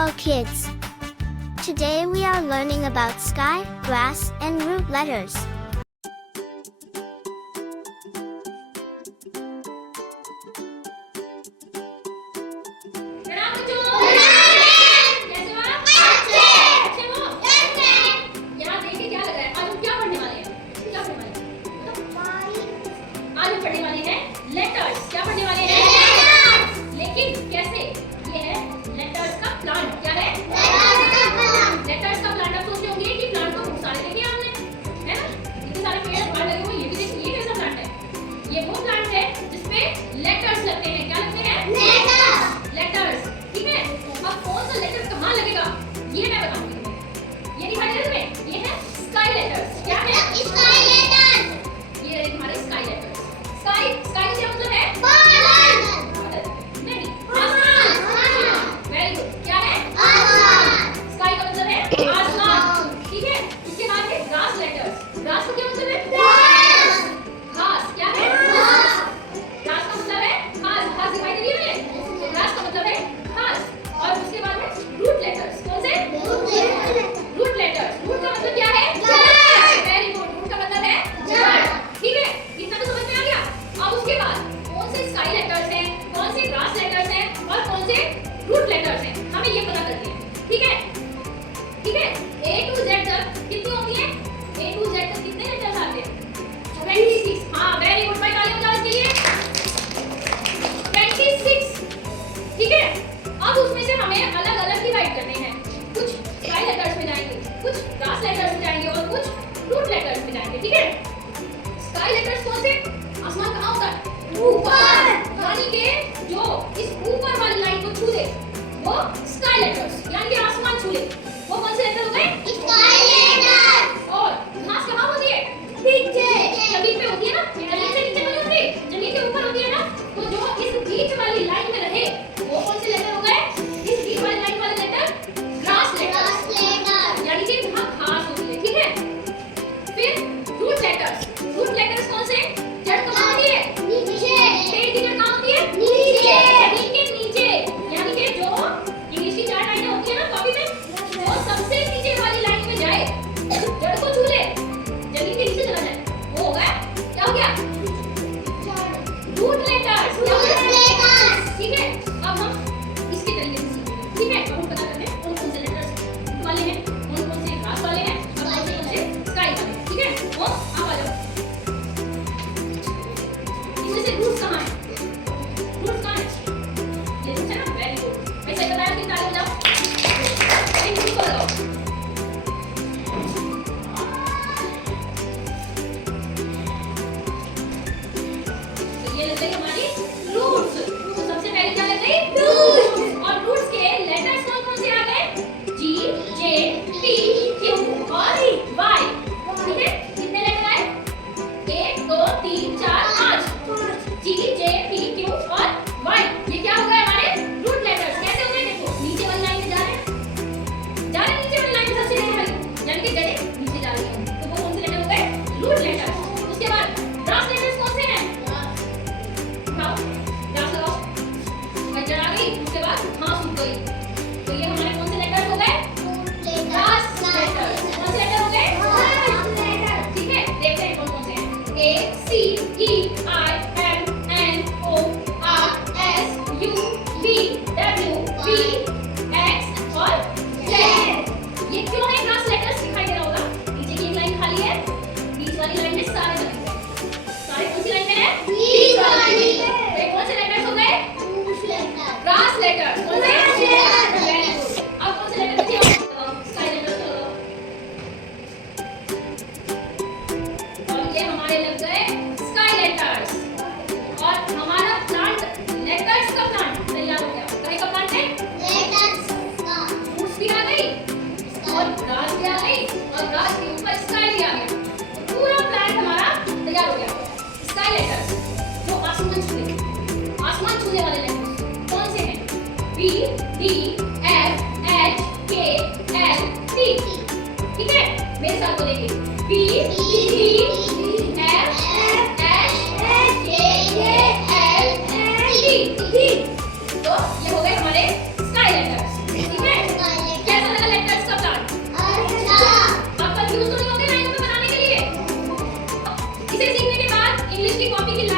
Hello kids! Today we are learning about sky, grass, and root letters. पढ़ने वाले हैं letters. क्या पढ़ने वाले हैं? लेटर्स। लेकिन कैसे? ये है लेटर्स का प्लांट। क्या है? लेटर्स का प्लांट। आप सोच रहे होंगे कि प्लांट तो बहुत सारे देखे आपने, है ना? इतने सारे पेड़ बाहर लगे हुए, ये भी देखिए ये कैसा प्लांट है। ये वो प्लांट है जिसपे लेटर्स लगते हैं। क्या लगते हैं? लेटर्स। ठीक है, अब कौन सा लेटर कहाँ लगेगा ये मैं बताऊंगी। ये दिखाई दे रहा है, ये है स्काई लेटर्स। क्या है? Sky letters. ये रहे हमारे स्काई लेटर्स। स्काई स्काई से मतलब है बादल, नहीं आसमान। Very good. क्या है? आसमान। स्काई का मतलब है आसमान। ठीक है, इसके बाद है ग्रास लेटर्स। ग्रास का क्या मतलब है? घास। क्या है? घास। ग्रास का मतलब है घास। घास दिखाई दे रही है, ग्रास का मतलब है घास। और उसके बाद है रूट लेटर्स। कौन से? Root letters. रूट का मतलब क्या है? जड़। वेरी गुड, रूट का मतलब है जड़। ठीक है, इतना तो समझ में आ गया। अब उसके बाद कौन से स्काई लेटर्स हैं, कौन से ग्रास लेटर्स हैं और कौन से रूट लेटर्स हैं, हमें ये पता करते हैं। ठीक है, ठीक है। A to Z तक कितनी होती है? A to Z तक कितने लेटर्स आते हैं? 26। हाँ, वेरी गुड भाई, ताली बजाओ इसके लिए। 26। ठीक है, अब उसमें से हमें अलग-अलग डिवाइड करने हैं। कुछ स्काई लेटर्स में जाएंगे, कुछ ग्रास लेटर्स में जाएंगे और कुछ रूट लेटर्स में जाएंगे। ठीक है, स्काई लेटर्स कौन से? आसमान कहाँ होता है? ऊपर। यानी कि जो इस ऊपर वाली लाइन को छू दे वो स्काई लेटर्स, यानी कि आसमान छू ले, वो कौन से लेटर हो गए? Sky letters. और घास कहाँ होती है? नीचे। जमीन पे होती है ना, जमीन से नीचे नहीं होती, जमीन के ऊपर होती है ना। तो जो इस बीच वाली लाइन में रहे वो कौन से लेटर हो गए? इस बीच वाली लाइन वाले लेटर ग्रास लेटर्स, यानी कि वहाँ घास होती है। ठीक है, फिर रूट लेटर्स। रूट लेटर्स कौन से? जड़ कहाँ होती है? नीचे। पेड़ की जड़ कहाँ होती है? नीचे। जमीन के नीचे, यानी कि जो इंग्लिश की 4 लाइनें होती है ना कॉपी में, वो सबसे नीचे वाली लाइन में जाए, जड़ को छू ले, जमीन के नीचे चला जाए, वो हो गया, क्या हो गया? Root letters. ठीक है, अब हम इसके तरीके से सीखेंगे। ठीक है, अब हम पता करते हैं कौन कौन से लेटर्स वाले हैं, कौन कौन से ग्रास वाले हैं और कौन से स्काई वाले हैं। ठीक है, वो आप आ जाओ। इसमें से रूट्स कहाँ है? रूट्स कहाँ है? ये रूट्स है ना, वेरी गुड। ऐसे बताया कि ताली बजाओ, इन रूट्स को लगाओ। तो ये लग गई हमारी रूट्स। तो सबसे पहले क्या लग गई? रूट्स। और रूट्स के लेटर्स कौन कौन से आ गए? G, J, P, Q और Y। ठीक है, कितने लेटर आए? 1 2 3 4 5। G, J, P, Q और Y। ये क्या हो गए हमारे रूट लेटर्स। कैसे हो गए? देखो, नीचे वाली लाइन में जा रहे हैं, जा रहे हैं नीचे वाली लाइन में, सबसे नीचे वाली, यानी कि जड़ें नीचे जा रही हैं, तो वो कौन से लेटर हो गए? Root letters. उसके बाद ग्रास लेटर्स कौन से हैं? उठाओ, ग्रास लगाओ, भाई जड़ आ गई, उसके बाद घास उग गई, तो ये हमारे कौन से लेटर हो गए? Grass letters. कौन से लेटर हो गए? ठीक है, देखते हैं कौन कौन से हैं। A, C, E, I, M, N, O, R, S, U, V, W, V, X और Z। ये क्यों है ग्रास लेटर्स? दिखाई दे रहा होगा, नीचे की एक लाइन खाली है, बीच वाली लाइन में सारे बने हुए हैं। सारे कौन सी लाइन में है? बीच वाली। तो कौन से लेटर्स हो गए? Grass letters. कौन से? Very good. अब कौन से लेटर बचे? स्काई लेटर्स को लगाओ। और ये हमारे लग गए स्काई लेटर्स। और हमारा प्लांट, लेटर्स का प्लांट तैयार हो गया। कहीं का प्लांट है? रूट्स भी आ गई और ग्रास भी आ गई और ग्रास के ऊपर स्काई भी आ गया, तो पूरा प्लांट हमारा तैयार हो गया। स्काई लेटर्स जो आसमान छूने, आसमान छूने वाले लेटर्स कौन से हैं? B, D, F, H, K, L, T। ठीक है, मेरे साथ बोलेंगे B, D, F, H, K, L, T। तो ये हो गए हमारे स्काई लेटर्स। ठीक है, इंग्लिश की कॉपी की